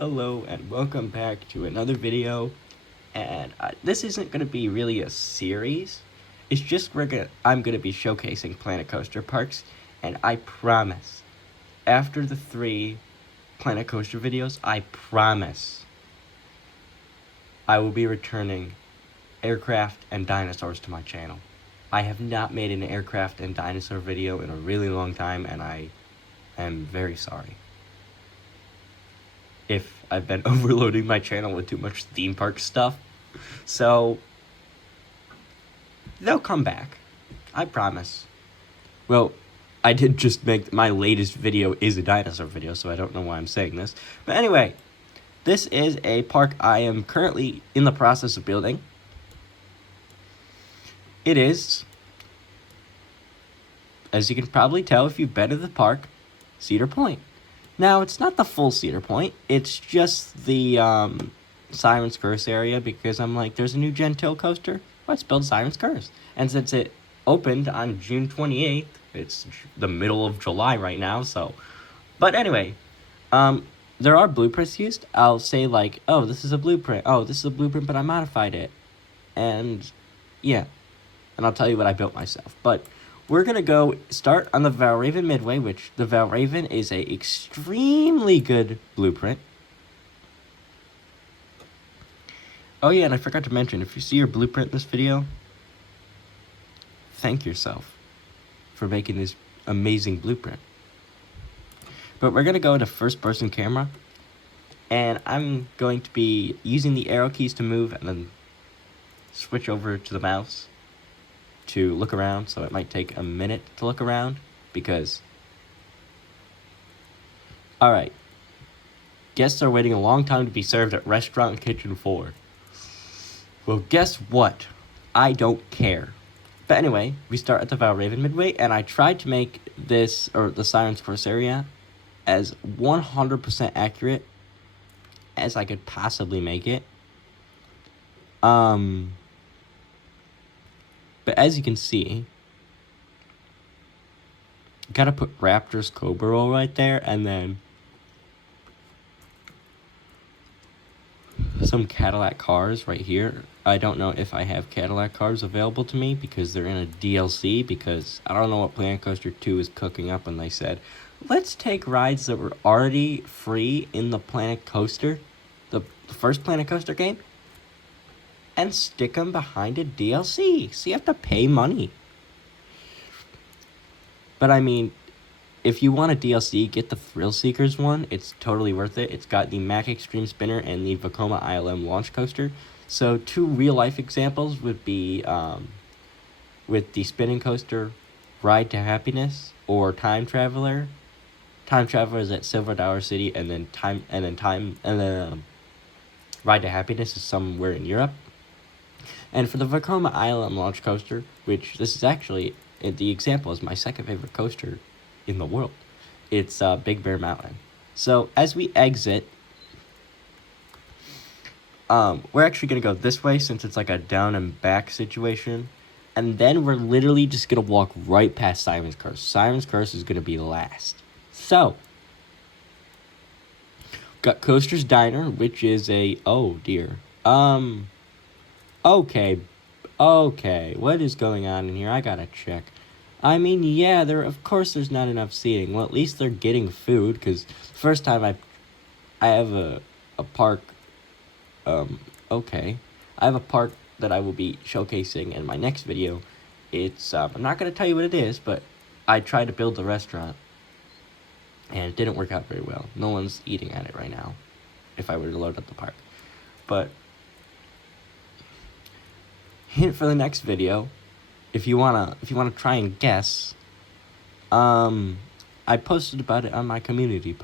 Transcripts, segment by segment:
Hello and welcome back to another video. And this isn't going to be really a series. It's just I'm going to be showcasing Planet Coaster parks. And I promise, after the 3 Planet Coaster videos, I promise I will be returning aircraft and dinosaurs to my channel. I have not made an aircraft and dinosaur video in a really long time, and I am very sorry if I've been overloading my channel with too much theme park stuff. So they'll come back, I promise. Well, I did just make my latest video is a dinosaur video, so I don't know why I'm saying this. But anyway, this is a park I am currently in the process of building. It is, as you can probably tell if you've been to the park, Cedar Point. Now, it's not the full Cedar Point. It's just the Siren's Curse area, because I'm like, there's a new Gen 2 coaster. Let's build Siren's Curse. And since it opened on June 28th, it's the middle of July right now, so. But anyway, there are blueprints used. I'll say like, oh, this is a blueprint. Oh, this is a blueprint, but I modified it. And yeah, and I'll tell you what I built myself. But we're going to go start on the Valravn Midway, which the Valravn is a extremely good blueprint. Oh yeah, and I forgot to mention, if you see your blueprint in this video, thank yourself for making this amazing blueprint. But we're going to go into first-person camera, and I'm going to be using the arrow keys to move and then switch over to the mouse to look around, so it might take a minute to look around, because alright, guests are waiting a long time to be served at Restaurant Kitchen 4. Well, guess what? I don't care. But anyway, we start at the Valravn Midway, and I tried to make this, or the Siren's Curse area, as 100% accurate as I could possibly make it. But as you can see, gotta put Raptor's Cobra roll right there, and then some Cadillac cars right here. I don't know if I have Cadillac cars available to me because they're in a DLC, because I don't know what Planet Coaster 2 is cooking up, and they said, let's take rides that were already free in the Planet Coaster, the first Planet Coaster game, and stick them behind a DLC, so you have to pay money. But I mean, if you want a DLC, get the Thrill Seekers one. It's totally worth it. It's got the Mac Extreme Spinner and the Vekoma ILM launch coaster. So 2 real-life examples would be with the spinning coaster, Ride to Happiness, or Time Traveler. Time Traveler is at Silver Dollar City, and then Ride to Happiness is somewhere in Europe. And for the Vekoma ILM launch coaster, which this is actually, the example is my second favorite coaster in the world. It's Big Bear Mountain. So as we exit, we're actually going to go this way since it's like a down and back situation. And then we're literally just going to walk right past Siren's Curse. Siren's Curse is going to be last. So, got Coaster's Diner, which is a, oh dear. Okay, what is going on in here? I gotta check. I mean, yeah, of course there's not enough seating. Well, at least they're getting food, because first time I have a park, okay. I have a park that I will be showcasing in my next video. It's, I'm not gonna tell you what it is, but I tried to build the restaurant, and it didn't work out very well. No one's eating at it right now, if I were to load up the park. But hint for the next video, if you wanna try and guess, I posted about it on my community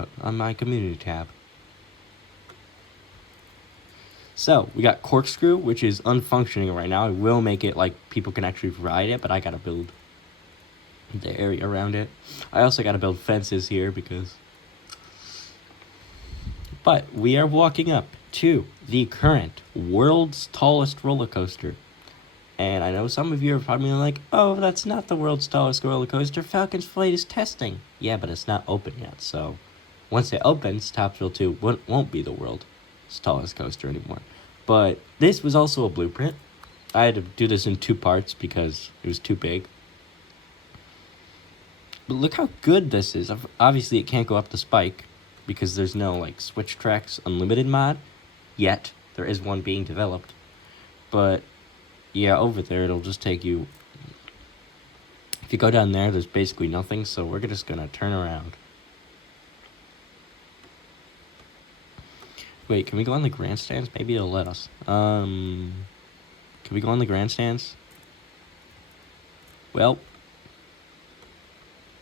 tab. So we got Corkscrew, which is unfunctioning right now. I will make it like people can actually ride it, but I gotta build the area around it. I also gotta build fences here but we are walking up to the current world's tallest roller coaster. And I know some of you are probably like, oh, that's not the world's tallest roller coaster. Falcon's Flight is testing. Yeah, but it's not open yet, so Once it opens, Top Thrill 2 won't be the world's tallest coaster anymore. But this was also a blueprint. I had to do this in 2 parts because it was too big. But look how good this is. Obviously, it can't go up the spike because there's no like Switch Tracks Unlimited mod yet. There is one being developed. But yeah, over there it'll just take you. If you go down there, there's basically nothing, so we're just gonna turn around. Wait, can we go on the grandstands? Maybe it'll let us. Can we go on the grandstands? Well,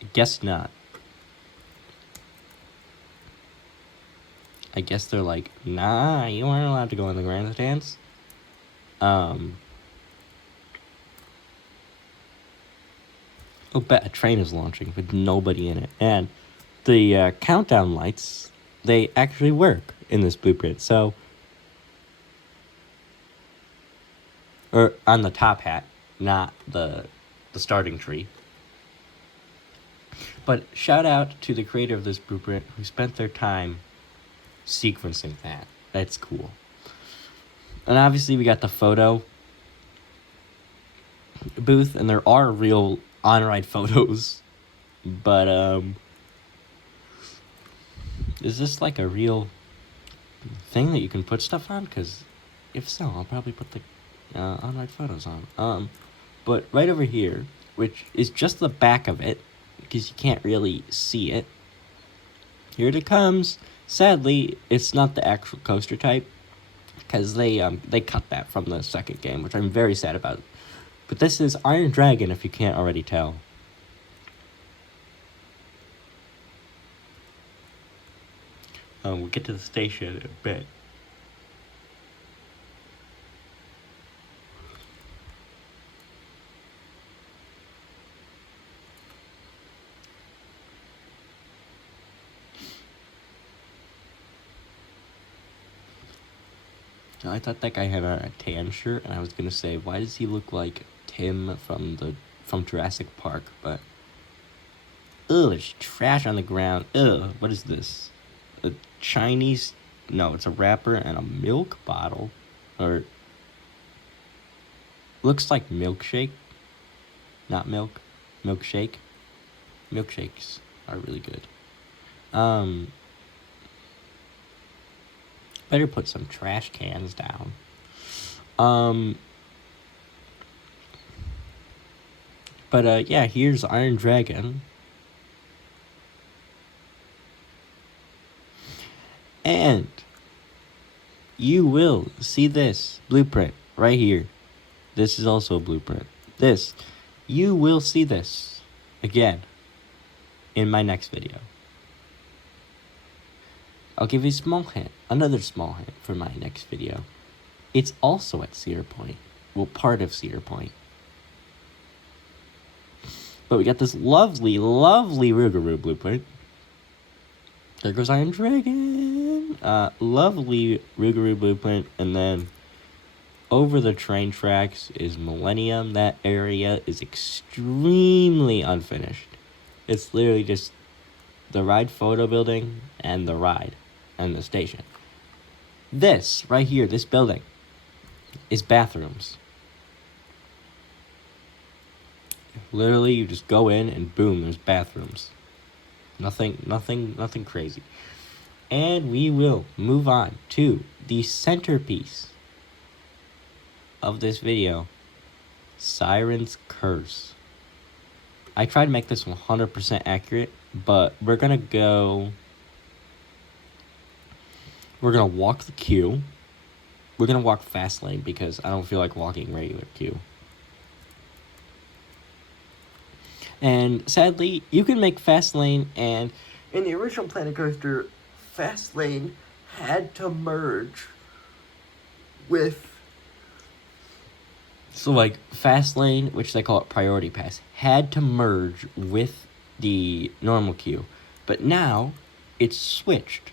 I guess not. I guess they're like, nah, you aren't allowed to go on the grandstands. I'll bet a train is launching with nobody in it. And the countdown lights, they actually work in this blueprint. So, or on the top hat, not the starting tree. But shout out to the creator of this blueprint who spent their time sequencing that. That's cool. And obviously we got the photo booth, and there are real on-ride photos. But is this like a real thing that you can put stuff on? Because if so, I'll probably put the on-ride photos on. But right over here, which is just the back of it, because you can't really see it. Here it comes. Sadly, it's not the actual coaster type, because they cut that from the second game, which I'm very sad about. But this is Iron Dragon, if you can't already tell. We'll get to the station in a bit. I thought that guy had a tan shirt, and I was gonna say, why does he look like Tim from Jurassic Park? But there's trash on the ground. What is this? A Chinese? No, it's a wrapper and a milk bottle, or looks like milkshake, not milk, milkshake. Milkshakes are really good. Better put some trash cans down. But yeah, here's Iron Dragon. And you will see this blueprint right here. This is also a blueprint. You will see this again in my next video. I'll give you a small hint, another small hint for my next video. It's also at Cedar Point. Well, part of Cedar Point. But we got this lovely, lovely Rougarou blueprint. There goes Iron Dragon. Lovely Rougarou blueprint. And then over the train tracks is Millennium. That area is extremely unfinished. It's literally just the ride photo building and the ride and the station. This right here, this building, is bathrooms. Literally, you just go in and boom, there's bathrooms. Nothing crazy. And we will move on to the centerpiece of this video, Siren's Curse. I tried to make this 100% accurate, but we're gonna walk the queue. We're gonna walk fast lane because I don't feel like walking regular queue. And sadly, you can make fast lane, and in the original Planet Coaster, fast lane had to merge with, so like fast lane, which they call it priority pass, had to merge with the normal queue. But now it's switched.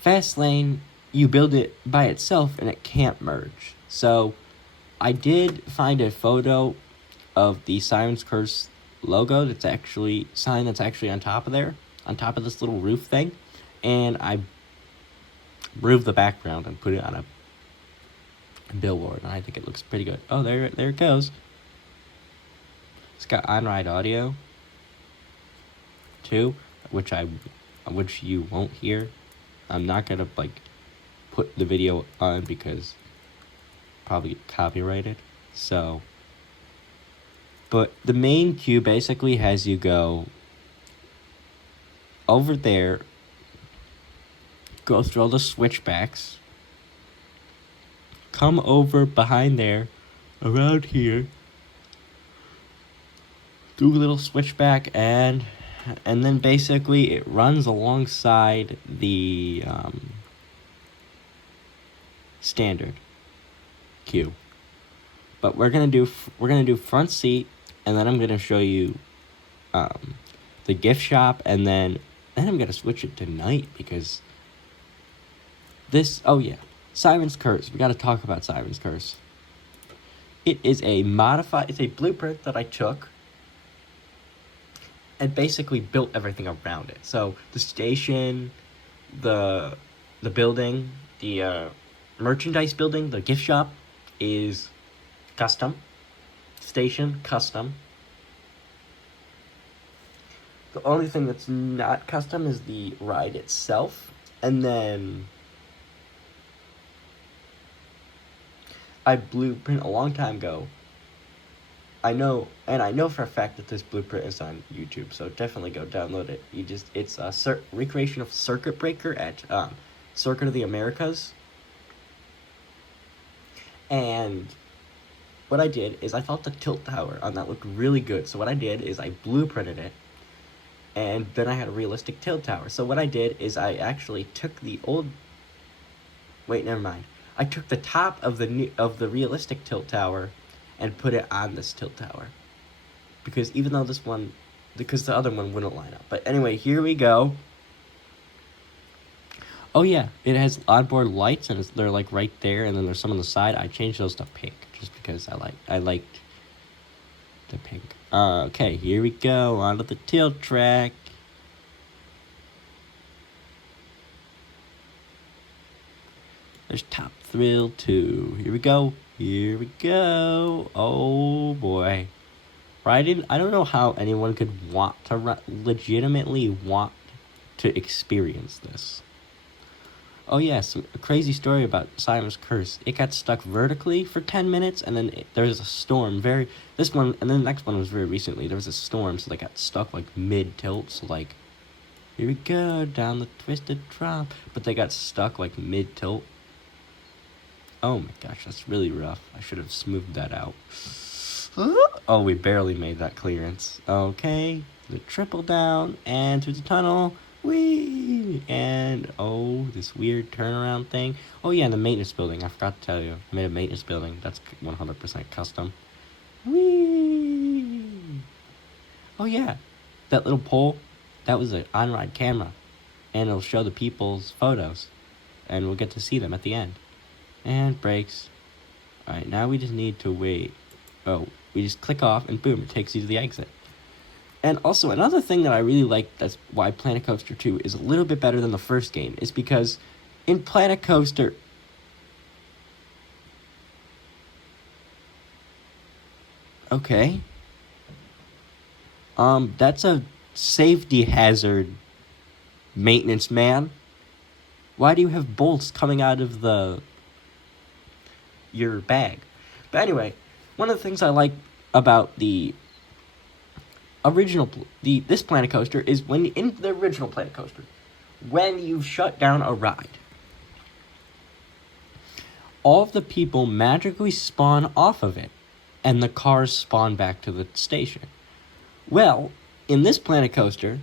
Fast lane, you build it by itself and it can't merge. So I did find a photo of the Siren's Curse logo that's actually on top of there, on top of this little roof thing. and I removed the background and put it on a billboard, and I think it looks pretty good. Oh, there it goes. It's got on-ride audio too, which you won't hear. I'm not gonna like put the video on because probably get copyrighted. So, but the main queue basically has you go over there, go through all the switchbacks, come over behind there, around here, do a little switchback, and then basically it runs alongside the standard queue. But we're gonna do front seat, and then I'm gonna show you the gift shop, and then I'm gonna switch it to night because this. Oh yeah, Siren's Curse. We gotta talk about Siren's Curse. It is a it's a blueprint that I took and basically built everything around it. So the station, the building, the merchandise building, the gift shop is custom. Station, custom. The only thing that's not custom is the ride itself. And then I blueprint a long time ago. I know for a fact that this blueprint is on YouTube, so definitely go download it. It's a recreation of Circuit Breaker at Circuit of the Americas. And what I did is I thought the tilt tower on that looked really good. So what I did is I blueprinted it, and then I had a realistic tilt tower. So what I did is I actually took the old. Wait, never mind. I took the top of the realistic tilt tower and put it on this tilt tower, because the other one wouldn't line up. But anyway, here we go. Oh yeah, it has onboard lights, and they're like right there, and then there's some on the side. I changed those to pink just because I liked the pink. Okay, here we go onto the tilt track. There's Top Thrill 2. Here we go. Here we go. Oh boy. I don't know how anyone could legitimately want to experience this. Oh yes, a crazy story about Siren's Curse. It got stuck vertically for 10 minutes, and then there was a storm. This one, and then the next one was very recently. There was a storm, so they got stuck like mid-tilt. So like, here we go, down the twisted drop. But they got stuck like mid-tilt. Oh my gosh, that's really rough. I should have smoothed that out. Oh, we barely made that clearance. Okay, the triple down, and through the tunnel. Whee! And, oh, this weird turnaround thing. Oh, yeah, and the maintenance building. I forgot to tell you. I made a maintenance building. That's 100% custom. Whee! Oh, yeah. That little pole, that was an on-ride camera. And it'll show the people's photos. And we'll get to see them at the end. And brakes. Alright, now we just need to wait. Oh, we just click off, and boom, it takes you to the exit. And also, another thing that I really like, that's why Planet Coaster 2 is a little bit better than the first game, is because in Planet Coaster... Okay. That's a safety hazard, maintenance man. Why do you have bolts coming out of your bag? But anyway, one of the things I like about this Planet Coaster is when in the original Planet Coaster, when you shut down a ride, all of the people magically spawn off of it, and the cars spawn back to the station. Well, in this Planet Coaster,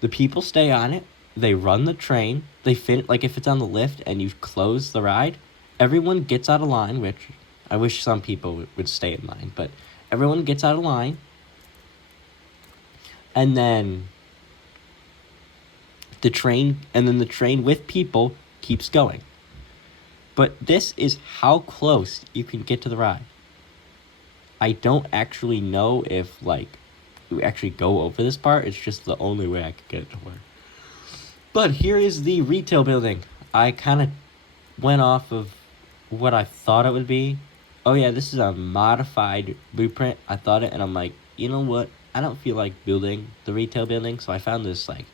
the people stay on it, they run the train, like if it's on the lift and you close the ride, everyone gets out of line, which I wish some people would stay in line, but everyone gets out of line. And then the train with people keeps going. But this is how close you can get to the ride. I don't actually know if, like, we actually go over this part. It's just the only way I could get it to work. But here is the retail building. I kind of went off of what I thought it would be. Oh yeah, this is a modified blueprint. I thought it, and I'm like, you know what? I don't feel like building the retail building, so I found this like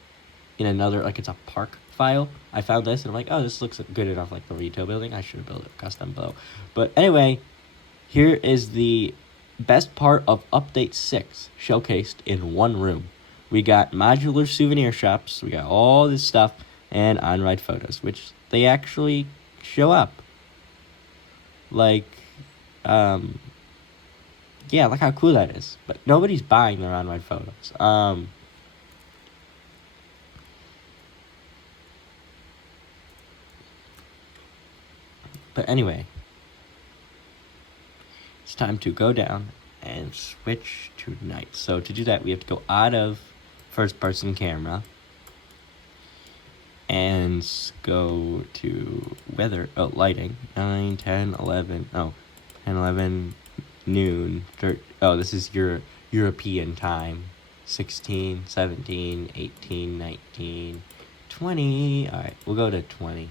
in another, like it's a park file. I found this, and I'm like, oh, this looks good enough like the retail building. I should have built it custom below. But anyway, here is the best part of Update 6 showcased in one room. We got modular souvenir shops, we got all this stuff, and on-ride photos, which they actually show up. Like, yeah, look how cool that is. But nobody's buying their on-ride photos. But anyway, it's time to go down and switch to night. So to do that, we have to go out of first-person camera and go to weather, lighting, 9, 10, 11, 10, 11, noon, this is your European time, 16, 17, 18, 19, 20, all right, we'll go to 20,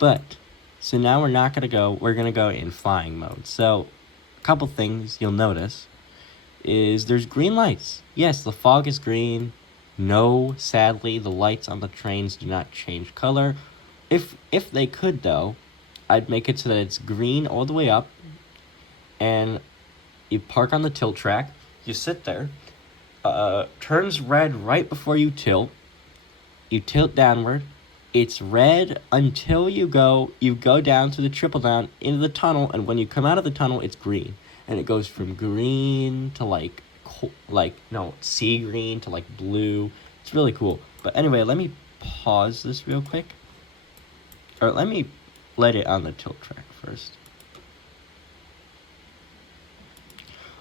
but, so now we're going to go in flying mode. So, a couple things you'll notice is there's green lights. Yes, the fog is green. No, sadly, the lights on the trains do not change color. If they could, though, I'd make it so that it's green all the way up, and you park on the tilt track, you sit there, turns red right before you tilt downward, it's red until you go down to the triple down into the tunnel, and when you come out of the tunnel, it's green. And it goes from green to sea green to blue. It's really cool. But anyway, let me pause this real quick. Or let me let it on the tilt track first.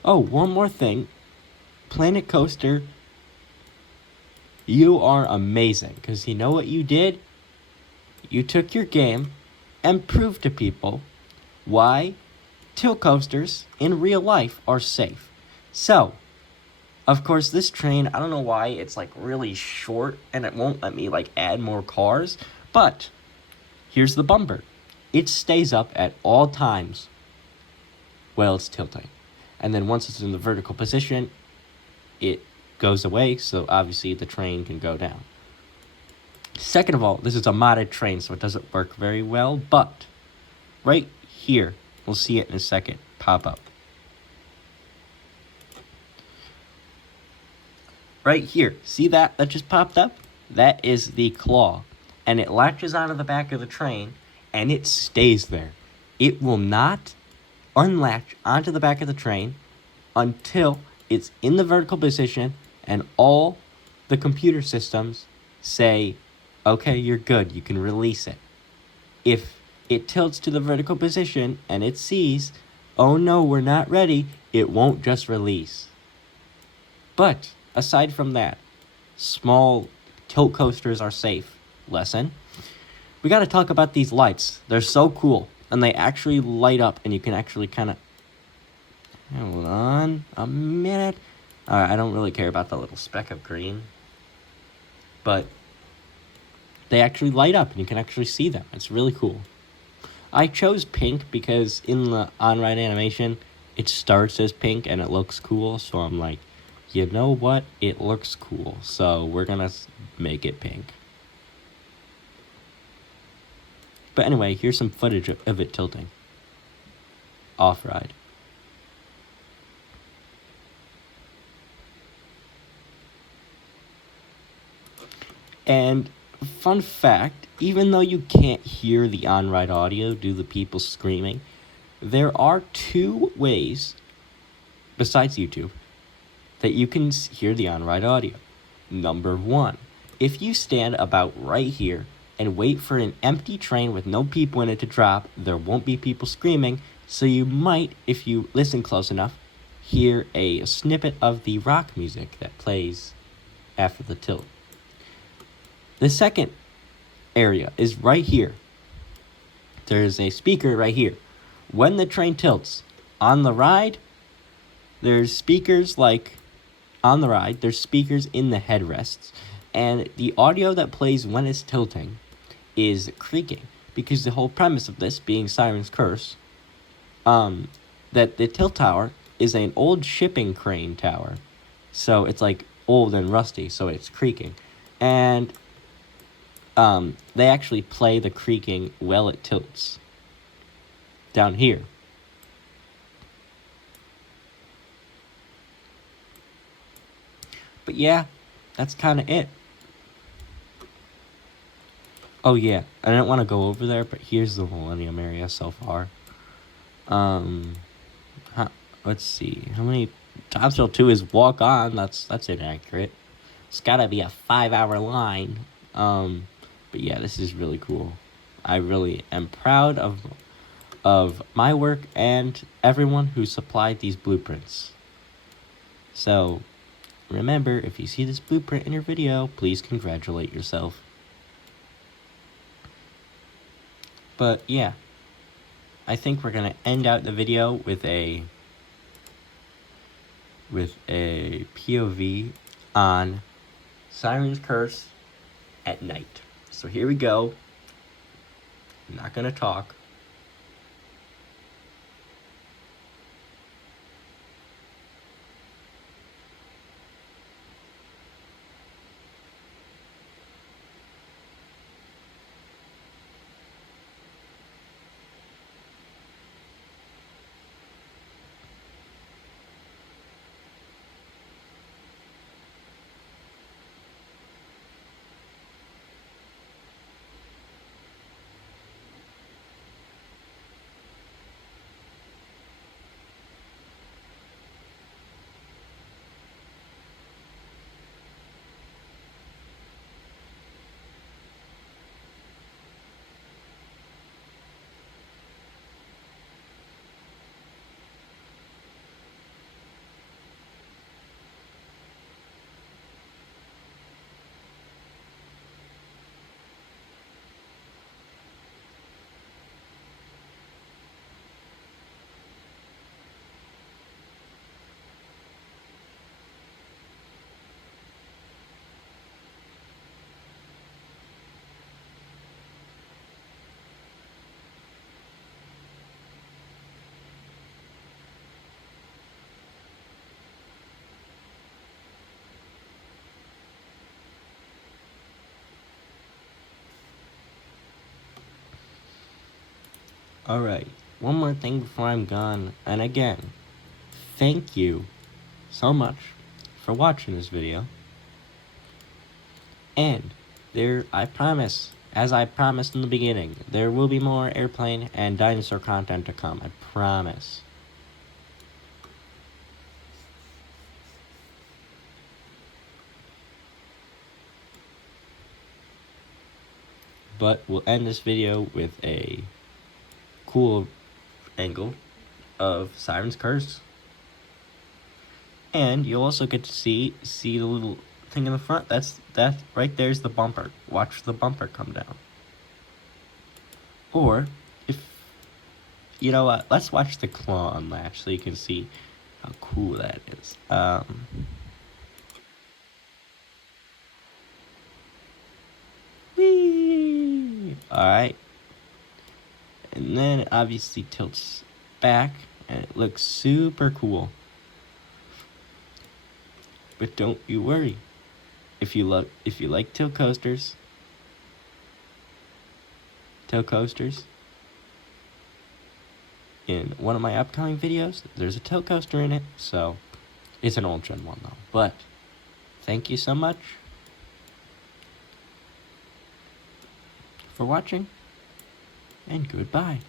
Oh, one more thing. Planet Coaster, you are amazing. Because you know what you did? You took your game and proved to people why tilt coasters in real life are safe. So, of course, this train, I don't know why it's really short and it won't let me add more cars, but here's the bumper. It stays up at all times while it's tilting. And then once it's in the vertical position, it goes away, so obviously the train can go down. Second of all, this is a modded train, so it doesn't work very well, but right here, we'll see it in a second, pop up. Right here, see that just popped up? That is the claw, and it latches onto the back of the train, and it stays there. It will not unlatch onto the back of the train until it's in the vertical position and all the computer systems say, okay, you're good, you can release it. If it tilts to the vertical position and it sees, oh no, we're not ready, it won't just release. But aside from that, small tilt coasters are safe lesson. We got to talk about these lights. They're so cool, and they actually light up, and you can actually kind of... Hold on a minute. I don't really care about the little speck of green, but they actually light up, and you can actually see them. It's really cool. I chose pink because in the on-ride animation, it starts as pink, and it looks cool, so I'm like, you know what? It looks cool, so we're gonna make it pink. But anyway, here's some footage of it tilting. Off-ride. And fun fact, even though you can't hear the on-ride audio due to the people screaming, there are 2 ways, besides YouTube, that you can hear the on-ride audio. Number 1, if you stand about right here and wait for an empty train with no people in it to drop, there won't be people screaming, so you might, if you listen close enough, hear a snippet of the rock music that plays after the tilt. The second area is right here. There's a speaker right here. When the train tilts on the ride, there's speakers on the ride, there's speakers in the headrests, And the audio that plays when it's tilting is creaking, because the whole premise of this being Siren's Curse, that the tilt tower is an old shipping crane tower. So it's like old and rusty, so it's creaking. And they actually play the creaking while it tilts down here. But yeah, that's kind of it. Oh yeah, I didn't want to go over there, but here's the Millennium area so far. Let's see, how many... Topsail 2 is walk on, that's inaccurate. It's gotta be a 5-hour line. But yeah, this is really cool. I really am proud of my work and everyone who supplied these blueprints. So, remember, if you see this blueprint in your video, please congratulate yourself. But yeah, I think we're gonna end out the video with a POV on Siren's Curse at night. So here we go. I'm not gonna talk. Alright, one more thing before I'm gone, and again, thank you so much for watching this video. And I promise, as I promised in the beginning, there will be more airplane and dinosaur content to come, I promise. But we'll end this video with a cool angle of Siren's Curse. And you'll also get to see the little thing in the front. That right there's the bumper. Watch the bumper come down. Or if you know what, let's watch the claw unlatch so you can see how cool that is. Whee! Alright. And then it obviously tilts back and it looks super cool. But don't you worry. If you like tilt coasters, in one of my upcoming videos, there's a tilt coaster in it, so it's an old gen one though. But thank you so much for watching, and goodbye.